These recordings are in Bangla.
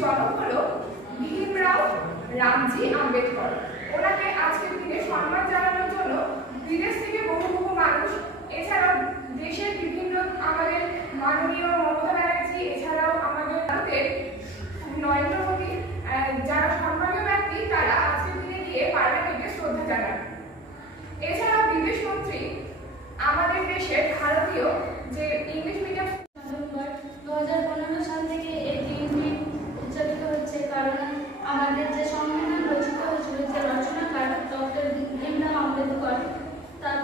জনক হলো ভীমরাও রামজি আম্বেদকর। ওনাকে আজকের দিনে সম্মান জানানোর জন্য বিদেশ থেকে বহু বহু মানুষ, এছাড়াও দেশের বিভিন্ন আমাদের মাননীয় মমতা ব্যানার্জি, এছাড়াও আমাদের ভারতের নরেন্দ্র মোদী, যারা সম্মানীয় ব্যক্তি, তারা আজকের দিনে গিয়ে পার্লামেন্টে শ্রদ্ধা জানান। এছাড়াও বিদেশ মন্ত্রী আমাদের দেশের ভারতীয় যে ইংলিশ মিডিয়াম 2015 সাল থেকে এই দিনটি উদযাপিত হচ্ছে, কারণ আমাদের যে সংবিধান রচিত হয়েছিল, যে রচনাকার ডক্টর ভীমরাও আম্বেদকর,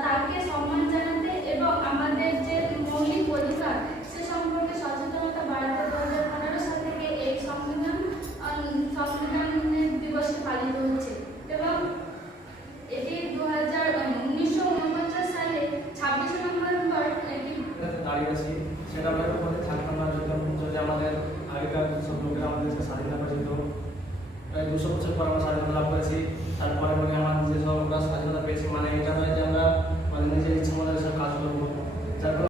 তাকে সম্মান জানাতে এবং আমাদের যে মৌলিক অধিকার সে সম্পর্কে সচেতনতা বাড়াতে 2015 সাল থেকে এই সংবিধান দিবসে পালিত হচ্ছে। এবং এটি 1949 সালে 26 নভেম্বর দাঁড়িয়ে আছি, সেটা আমরা উপরে থাকতাম না যদি আমাদের আগেকার সব লোকেরা আমাদের স্বাধীনতা পেয়েছিল। প্রায় 200 বছর পর আমরা স্বাধীনতা